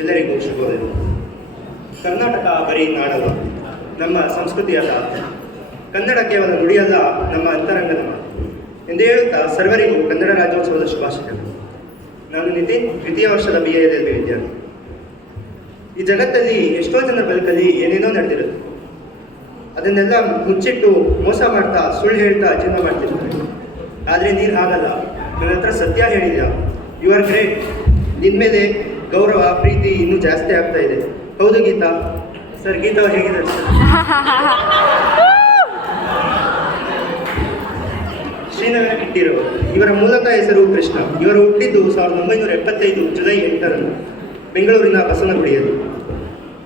ಎಲ್ಲರಿಗೂ ಶುಭೋದಯ. ಕರ್ನಾಟಕ ಬರೀ ನಾಡಲ್ಲ, ನಮ್ಮ ಸಂಸ್ಕೃತಿಯಲ್ಲ. ಕನ್ನಡ ಕೇವಲ ನುಡಿಯಲ್ಲ, ನಮ್ಮ ಅಂತರಂಗದ ಮಾತು ಎಂದು ಹೇಳುತ್ತಾ ಸರ್ವರಿಗೂ ಕನ್ನಡ ರಾಜ್ಯೋತ್ಸವದ ಶುಭಾಶಯಗಳು. ನಾನು ನಿತಿನ್, ದ್ವಿತೀಯ ವರ್ಷದ BA LLB ವಿದ್ಯಾರ್ಥಿ. ಈ ಜಗತ್ತಲ್ಲಿ ಎಷ್ಟೋ ಜನರ ಬದುಕಲ್ಲಿ ಏನೇನೋ ನಡೆದಿರುತ್ತೆ. ಅದನ್ನೆಲ್ಲ ಮುಚ್ಚಿಟ್ಟು ಮೋಸ ಮಾಡ್ತಾ, ಸುಳ್ಳು ಹೇಳ್ತಾ ಜೀವನ ಮಾಡ್ತಿರ್ತಾರೆ. ಆದರೆ ನೀನು ಹಾಗಲ್ಲ. ನನ್ನ ಹತ್ರ ಸತ್ಯ ಹೇಳಿದ್ಯಾ, ಯು ಆರ್ ಗ್ರೇಟ್. ನಿನ್ಮೇಲೆ ಗೌರವ, ಪ್ರೀತಿ ಇನ್ನೂ ಜಾಸ್ತಿ ಆಗ್ತಾ ಇದೆ. ಹೌದು ಗೀತಾ ಸರ್? ಗೀತಾ ಅವ್ರು ಹೇಗಿದ್ದಾರೆ ಸರ್? ಶ್ರೀನಗರ ಕಿಟ್ಟಿರವರು. ಇವರ ಮೂಲತಃ ಹೆಸರು ಕೃಷ್ಣ. ಇವರು ಹುಟ್ಟಿದ್ದು 1975 ಜುಲೈ 8ರಂದು ಬೆಂಗಳೂರಿನ ಬಸವನಗುಡಿಯಲ್ಲಿ.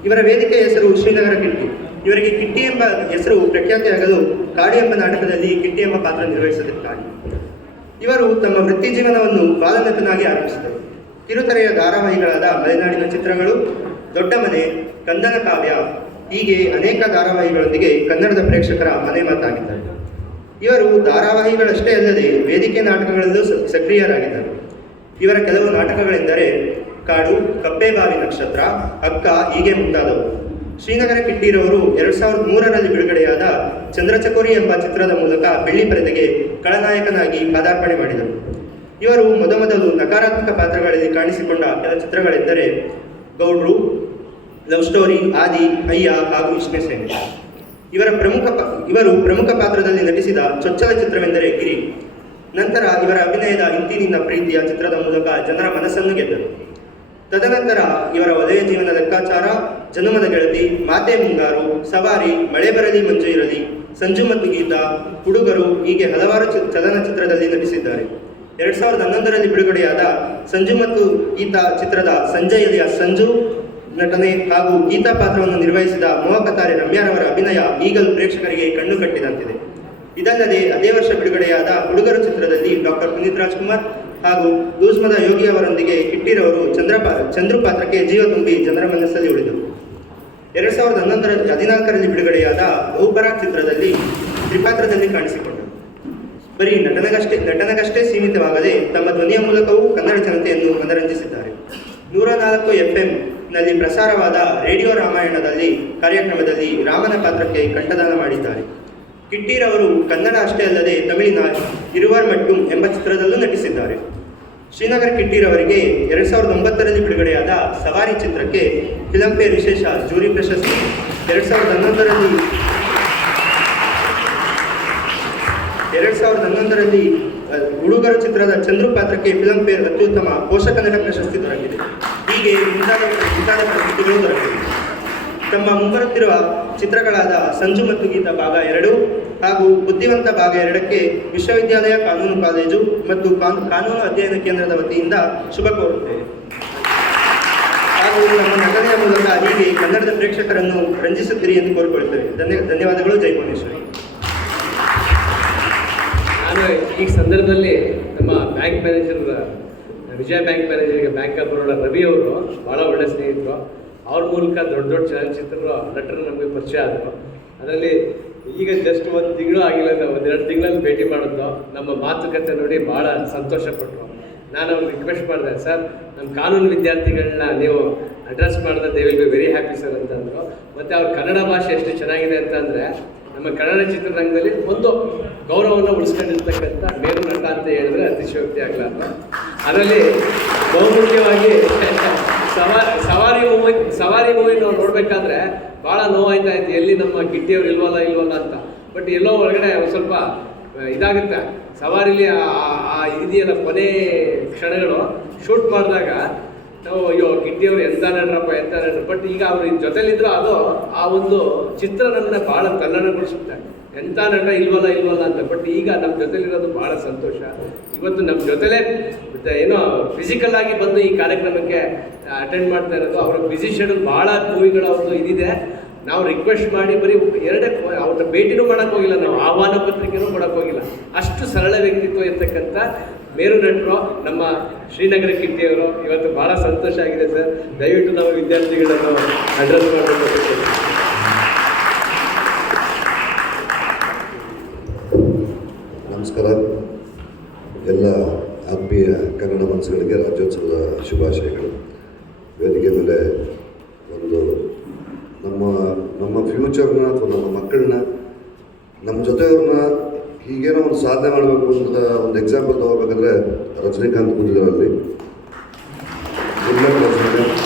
ಇವರ ವೇದಿಕೆಯ ಹೆಸರು ಶ್ರೀನಗರ ಕಿಟ್ಟಿ. ಇವರಿಗೆ ಕಿಟ್ಟಿ ಎಂಬ ಹೆಸರು ಪ್ರಖ್ಯಾತಿಯಾಗಲು ಕಾಡಿ ಎಂಬ ನಾಟಕದಲ್ಲಿ ಕಿಟ್ಟಿ ಎಂಬ ಪಾತ್ರ ನಿರ್ವಹಿಸುತ್ತಿದ್ದಾರೆ. ಇವರು ತಮ್ಮ ವೃತ್ತಿ ಜೀವನವನ್ನು ಬಾಲನಟನಾಗಿ ಆರಂಭಿಸಿದರು. ಕಿರುತೆರೆಯ ಧಾರಾವಾಹಿಗಳಾದ ಮಲೆನಾಡಿನ ಚಿತ್ರಗಳು, ದೊಡ್ಡ ಮನೆ, ಕಂದನ ಕಾವ್ಯ ಹೀಗೆ ಅನೇಕ ಧಾರಾವಾಹಿಗಳೊಂದಿಗೆ ಕನ್ನಡದ ಪ್ರೇಕ್ಷಕರ ಮನೆ ಮಾತಾಗಿದ್ದಾರೆ. ಇವರು ಧಾರಾವಾಹಿಗಳಷ್ಟೇ ಅಲ್ಲದೆ ವೇದಿಕೆ ನಾಟಕಗಳಲ್ಲೂ ಸಕ್ರಿಯರಾಗಿದ್ದಾರೆ. ಇವರ ಕೆಲವು ನಾಟಕಗಳೆಂದರೆ ಕಾಡು, ಕಪ್ಪೆಬಾವಿ ನಕ್ಷತ್ರ, ಅಕ್ಕ ಹೀಗೆ ಮುಂತಾದವು. ಶ್ರೀನಗರ ಕಿಟ್ಟಿರವರು 2003ರಲ್ಲಿ ಬಿಡುಗಡೆಯಾದ ಚಂದ್ರಚಕೋರಿ ಎಂಬ ಚಿತ್ರದ ಮೂಲಕ ಬೆಳ್ಳಿ ಪರದೆಗೆ ಖಳನಾಯಕನಾಗಿ ಪಾದಾರ್ಪಣೆ ಮಾಡಿದರು. ಇವರು ಮೊದಮೊದಲು ನಕಾರಾತ್ಮಕ ಪಾತ್ರಗಳಲ್ಲಿ ಕಾಣಿಸಿಕೊಂಡ ಕೆಲ ಚಿತ್ರಗಳೆಂದರೆ ಗೌಡ್ರು, ಲವ್ ಸ್ಟೋರಿ, ಆದಿ, ಅಯ್ಯ ಹಾಗೂ ಇಷ್ಮೆ ಸೇನೆ. ಇವರು ಪ್ರಮುಖ ಪಾತ್ರದಲ್ಲಿ ನಟಿಸಿದ ಚೊಚ್ಚಲ ಚಿತ್ರವೆಂದರೆ ಗಿರಿ. ನಂತರ ಇವರ ಅಭಿನಯದ ಇಂತಿ ನಿನ್ನ ಪ್ರೀತಿಯ ಚಿತ್ರದ ಮೂಲಕ ಜನರ ಮನಸ್ಸನ್ನು ಗೆದ್ದರು. ತದನಂತರ ಇವರ ವಲಯ ಜೀವನ ಲೆಕ್ಕಾಚಾರ, ಜನುಮದ ಗೆಳತಿ, ಮಾತೆ ಮುಂಗಾರು, ಸವಾರಿ, ಮಳೆ ಬರಲಿ ಮಂಜು ಇರಲಿ, ಸಂಜು ಮತ್ತು ಗೀತಾ, ಹುಡುಗರು ಹೀಗೆ ಹಲವಾರು ಚಲನಚಿತ್ರದಲ್ಲಿ ನಟಿಸಿದ್ದಾರೆ. 2011ರಲ್ಲಿ ಬಿಡುಗಡೆಯಾದ ಸಂಜು ಮತ್ತು ಗೀತಾ ಚಿತ್ರದ ಸಂಜಯ್ ಅಲಿಯಾಸ್ ಸಂಜು ನಟನೆ ಹಾಗೂ ಗೀತಾ ಪಾತ್ರವನ್ನು ನಿರ್ವಹಿಸಿದ ಮೋಹಕತಾರೆ ರಮ್ಯಾರವರ ಅಭಿನಯ ಈಗಲೂ ಪ್ರೇಕ್ಷಕರಿಗೆ ಕಣ್ಣು ಕಟ್ಟಿದಂತಿದೆ. ಇದಲ್ಲದೆ ಅದೇ ವರ್ಷ ಬಿಡುಗಡೆಯಾದ ಹುಡುಗರು ಚಿತ್ರದಲ್ಲಿ ಡಾಕ್ಟರ್ ಪುನೀತ್ ರಾಜ್ಕುಮಾರ್ ಹಾಗೂ ಲೂಸ್ಮದ ಯೋಗಿ ಅವರೊಂದಿಗೆ ಕಿಟ್ಟಿರವರು ಚಂದ್ರು ಪಾತ್ರಕ್ಕೆ ಜೀವ ತುಂಬಿ ಜನರ ಮನಸ್ಸಲ್ಲಿ ಉಳಿದರು. 2014ರಲ್ಲಿ ಬಿಡುಗಡೆಯಾದ ಬಹುಪರಾಗ್ ಚಿತ್ರದಲ್ಲಿ ತ್ರಿಪಾತ್ರದಲ್ಲಿ ಕಾಣಿಸಿಕೊಂಡರು. ಬರೀ ನಟನಗಷ್ಟೇ ಸೀಮಿತವಾಗದೆ ತಮ್ಮ ಧ್ವನಿಯ ಮೂಲಕವೂ ಕನ್ನಡ ಜನತೆಯನ್ನು ಮನರಂಜಿಸಿದ್ದಾರೆ. 104 FM ನಲ್ಲಿ ಪ್ರಸಾರವಾದ ರೇಡಿಯೋ ರಾಮಾಯಣದಲ್ಲಿ ಕಾರ್ಯಕ್ರಮದಲ್ಲಿ ರಾಮನ ಪಾತ್ರಕ್ಕೆ ಕಂಠದಾನ ಮಾಡಿದ್ದಾರೆ. ಕಿಟ್ಟಿರವರು ಕನ್ನಡ ಅಷ್ಟೇ ಅಲ್ಲದೆ ತಮಿಳಿನ ಇರುವರ್ ಮಟ್ಟುಂ ಎಂಬ ಚಿತ್ರದಲ್ಲೂ ನಟಿಸಿದ್ದಾರೆ. ಶ್ರೀನಗರ ಕಿಟ್ಟಿರವರಿಗೆ 2009ರಲ್ಲಿ ಬಿಡುಗಡೆಯಾದ ಸವಾರಿ ಚಿತ್ರಕ್ಕೆ ಫಿಲಂಫೇರ್ ವಿಶೇಷ ಜೂರಿ ಪ್ರಶಸ್ತಿ, 2011ರಲ್ಲಿ ಹುಡುಗರು ಚಿತ್ರದ ಚಂದ್ರು ಪಾತ್ರಕ್ಕೆ ಫಿಲಂಫೇರ್ ಅತ್ಯುತ್ತಮ ಪೋಷಕ ನಟ ಪ್ರಶಸ್ತಿ ದೊರಕಿದೆ. ಹೀಗೆ ಮುಂತಾದ ಪ್ರಶಸ್ತಿಗಳು ದೊರಕಿವೆ. ತಮ್ಮ ಮುಂಬರುತ್ತಿರುವ ಚಿತ್ರಗಳಾದ ಸಂಜು ಮತ್ತು ಗೀತಾ ಭಾಗ 2 ಹಾಗೂ ಬುದ್ಧಿವಂತ ಭಾಗ 2ಕ್ಕೆ ವಿಶ್ವವಿದ್ಯಾಲಯ ಕಾನೂನು ಕಾಲೇಜು ಮತ್ತು ಕಾನೂನು ಅಧ್ಯಯನ ಕೇಂದ್ರದ ವತಿಯಿಂದ ಶುಭ ಕೋರುತ್ತೇವೆ. ಹಾಗೂ ನಮ್ಮ ನಟನೆಯ ಮೂಲಕ ಹೀಗೆ ಕನ್ನಡದ ಪ್ರೇಕ್ಷಕರನ್ನು ರಂಜಿಸುತ್ತೀರಿ ಎಂದು ಕೋರಿಕೊಳ್ಳುತ್ತೇವೆ. ಧನ್ಯವಾದಗಳು. ಜೈ ಭುವನೇಶ್ವರಿ. ನಾನು ಈ ಸಂದರ್ಭದಲ್ಲಿ ನಮ್ಮ ಬ್ಯಾಂಕ್ ಮ್ಯಾನೇಜರ್, ವಿಜಯ ಬ್ಯಾಂಕ್ ಮ್ಯಾನೇಜರ್ಗೆ ಬ್ಯಾಂಕ್ ಆಫ್ ಬರೋಡ ರವಿ ಅವರು ಭಾಳ ಒಳ್ಳೆಯ ಸ್ನೇಹಿತರು. ಅವ್ರ ಮೂಲಕ ದೊಡ್ಡ ಚಲನಚಿತ್ರರು ನಟರು ನಮಗೆ ಪರಿಚಯ ಆದರು. ಅದರಲ್ಲಿ ಈಗ ಜಸ್ಟ್ 1 ತಿಂಗಳು ಆಗಿಲ್ಲ, 1-2 ತಿಂಗಳಲ್ಲಿ ಭೇಟಿ ಮಾಡಿದ್ದು. ನಮ್ಮ ಮಾತುಕತೆ ನೋಡಿ ಭಾಳ ಸಂತೋಷಪಟ್ಟರು. ನಾನು ಅವ್ರಿಗೆ ರಿಕ್ವೆಸ್ಟ್ ಮಾಡಿದೆ, ಸರ್ ನಮ್ಮ ಕಾನೂನು ವಿದ್ಯಾರ್ಥಿಗಳನ್ನ ನೀವು ಅಡ್ರೆಸ್ ಮಾಡಿದ್ರೆ they will be very happy sir ಅಂತಂದರು. ಮತ್ತು ಅವ್ರ ಕನ್ನಡ ಭಾಷೆ ಎಷ್ಟು ಚೆನ್ನಾಗಿದೆ ಅಂತಂದರೆ ನಮ್ಮ ಕನ್ನಡ ಚಿತ್ರರಂಗದಲ್ಲಿ ಒಂದು ಗೌರವವನ್ನು ಉಳಿಸ್ಕೊಂಡಿರ್ತಕ್ಕಂಥ ಮೇರು ನಟ ಅಂತ ಹೇಳಿದ್ರೆ ಅತಿಶಯೋಕ್ತಿ ಆಗಲಾರ್ದು. ಅದರಲ್ಲಿ ಬಹುಮುಖ್ಯವಾಗಿ ಸವಾರಿ ಮೂವಿ ನಾವು ನೋಡಬೇಕಾದ್ರೆ ಭಾಳ ನೋವಾಯ್ತಾ ಇತ್ತು, ಎಲ್ಲಿ ನಮ್ಮ ಕಿಟ್ಟಿಯವ್ರು ಇಲ್ವಲ್ಲ ಅಂತ. ಬಟ್ ಎಲ್ಲೋ ಒಳಗಡೆ ಸ್ವಲ್ಪ ಇದಾಗುತ್ತೆ. ಸವಾರಿಲಿ ಆ ಇದೆಯಲ್ಲ ಕೊನೆ ಕ್ಷಣಗಳು ಶೂಟ್ ಮಾಡಿದಾಗ ನಾವು ಅಯ್ಯೋ ಕಿಟ್ಟಿಯವರು ಎಂಥ ನಟರಪ್ಪ. ಬಟ್ ಈಗ ಅವ್ರ ಜೊತೆಲಿದ್ರು ಅದು ಆ ಒಂದು ಚಿತ್ರ ನಮ್ಮನ್ನ ಭಾಳ ಕನ್ನಡಗೊಳಿಸುತ್ತೆ. ಎಂಥ ನಟ ಇಲ್ವಲ್ಲ ಅಂತ. ಬಟ್ ಈಗ ನಮ್ಮ ಜೊತೆಲಿರೋದು ಭಾಳ ಸಂತೋಷ. ಇವತ್ತು ನಮ್ಮ ಜೊತೆಲೇ ಏನೋ ಫಿಸಿಕಲ್ ಆಗಿ ಬಂದು ಈ ಕಾರ್ಯಕ್ರಮಕ್ಕೆ ಅಟೆಂಡ್ ಮಾಡ್ತಾ ಇರೋದು. ಅವರ ಬ್ಯುಸಿ ಶೆಡ್ಯೂಲ್ ಭಾಳ ಮೂವಿಗಳ ಒಂದು ಇದಿದೆ. ನಾವು ರಿಕ್ವೆಸ್ಟ್ ಮಾಡಿ ಬರೀ ಅವ್ರ ಭೇಟಿನೂ ಮಾಡೋಕ್ಕೆ ಹೋಗಿಲ್ಲ, ನಾವು ಆಹ್ವಾನ ಪತ್ರಿಕೆನೂ ಕೊಡೋಕ್ಕೆ ಹೋಗಿಲ್ಲ. ಅಷ್ಟು ಸರಳ ವ್ಯಕ್ತಿತ್ವ ಇರ್ತಕ್ಕಂಥ ಮೇರು ನಟರು ನಮ್ಮ ಶ್ರೀನಗರ ಕಿಟ್ಟಿಯವರು. ಇವತ್ತು ಭಾಳ ಸಂತೋಷ ಆಗಿದೆ ಸರ್. ದಯವಿಟ್ಟು ನಾವು ವಿದ್ಯಾರ್ಥಿಗಳನ್ನು ಅಡ್ರೆಸ್ ಮಾಡಬೇಕು. ನಮಸ್ಕಾರ. ಎಲ್ಲ ಆತ್ಮೀಯ ಕನ್ನಡ ಮನಸ್ಸುಗಳಿಗೆ ರಾಜ್ಯೋತ್ಸವದ ಶುಭಾಶಯಗಳು. ವೇದಿಕೆ ಮೇಲೆ ಒಂದು ನಮ್ಮ ಫ್ಯೂಚರ್ನ ಅಥವಾ ನಮ್ಮ ಮಕ್ಕಳನ್ನ ನಮ್ಮ ಜೊತೆಯವ್ರನ್ನ ಹೀಗೇನೋ ಒಂದು ಸಾಧನೆ ಮಾಡಬೇಕು ಅಂತ ಒಂದು ಎಕ್ಸಾಂಪಲ್ ತಗೋಬೇಕಂದ್ರೆ ರಜನಿಕಾಂತ್ ಕೂತಿದ್ರಲ್ಲಿ ರಜನಿಕಾಂತ್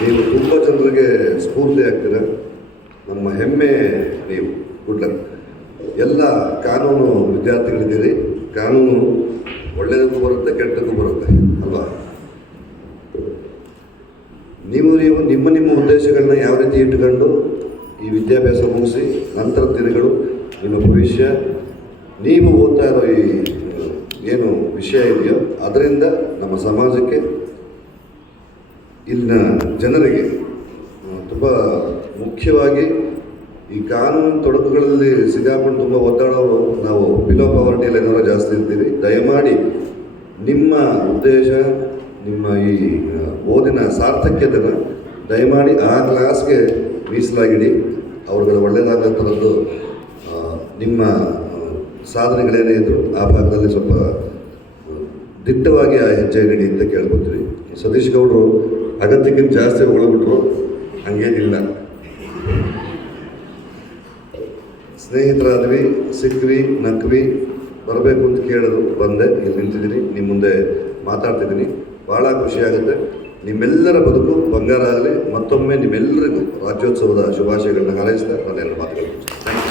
ನೀವು ತುಂಬ ಜನರಿಗೆ ಸ್ಫೂರ್ತಿ ಆಗ್ತೀರ. ನಮ್ಮ ಹೆಮ್ಮೆ ನೀವು. Good luck. ಎಲ್ಲ ಕಾನೂನು ವಿದ್ಯಾರ್ಥಿಗಳಿದ್ದೀರಿ. ಕಾನೂನು ಒಳ್ಳೆಯದಕ್ಕೂ ಬರುತ್ತೆ, ಕೆಟ್ಟಕ್ಕೂ ಬರುತ್ತೆ ಅಲ್ವಾ? ನೀವು ನಿಮ್ಮ ಉದ್ದೇಶಗಳನ್ನ ಯಾವ ರೀತಿ ಇಟ್ಕೊಂಡು ಈ ವಿದ್ಯಾಭ್ಯಾಸ ಮುಗಿಸಿ ನಂತರದ ದಿನಗಳು ನಿಮ್ಮ ಭವಿಷ್ಯ ನೀವು ಓದ್ತಾ ಇರೋ ಈ ಏನು ವಿಷಯ ಇದೆಯೋ ಅದರಿಂದ ನಮ್ಮ ಸಮಾಜಕ್ಕೆ ಇಲ್ಲಿನ ಜನರಿಗೆ ತುಂಬ ಮುಖ್ಯವಾಗಿ ಈ ಕಾನೂನು ತೊಡಕುಗಳಲ್ಲಿ ಸಿಗಾಕೊಂಡು ತುಂಬ ಒತ್ತಡವರು ನಾವು ಬಿಲೋ ಪವರ್ಟಿಯಲ್ಲಿ ಏನಾದ್ರು ಜಾಸ್ತಿ ಇರ್ತೀವಿ. ದಯಮಾಡಿ ನಿಮ್ಮ ಉದ್ದೇಶ ನಿಮ್ಮ ಈ ಓದಿನ ಸಾರ್ಥಕ್ಯತೆನ ದಯಮಾಡಿ ಆ ಕ್ಲಾಸ್ಗೆ ಮೀಸಲಾಗಿಡಿ. ಅವ್ರುಗಳು ಒಳ್ಳೆಯದಾಗೋ ಥರದ್ದು ನಿಮ್ಮ ಸಾಧನೆಗಳೇನೇ ಇದ್ದರೂ ಆ ಭಾಗದಲ್ಲಿ ಸ್ವಲ್ಪ ದಿಟ್ಟವಾಗಿ ಆ ಹೆಜ್ಜೆ ನೀಡಿ ಅಂತ ಕೇಳ್ಕೊತೀವಿ. ಸತೀಶ್ ಗೌಡರು ಅಗತ್ಯಕ್ಕಿಂತ ಜಾಸ್ತಿ ಹೊಗಳಬಿಟ್ರು, ಹಂಗೇನಿಲ್ಲ. ಸ್ನೇಹಿತರಾದ್ವಿ, ಸಿಕ್ವಿ, ನಕ್ವಿ, ಬರಬೇಕು ಅಂತ ಕೇಳಿದ್ರು, ಬಂದೆ, ಇಲ್ಲಿ ನಿಂತಿದ್ದೀನಿ, ನಿಮ್ಮ ಮುಂದೆ ಮಾತಾಡ್ತಿದ್ದೀನಿ. ಭಾಳ ಖುಷಿಯಾಗುತ್ತೆ. ನಿಮ್ಮೆಲ್ಲರ ಬದುಕು ಬಂಗಾರ ಆಗಲಿ. ಮತ್ತೊಮ್ಮೆ ನಿಮ್ಮೆಲ್ಲರಿಗೂ ರಾಜ್ಯೋತ್ಸವದ ಶುಭಾಶಯಗಳನ್ನ ಹಾರೈಸ್ತಾ ನಾನು ಮಾತುಗಳು. Thank you.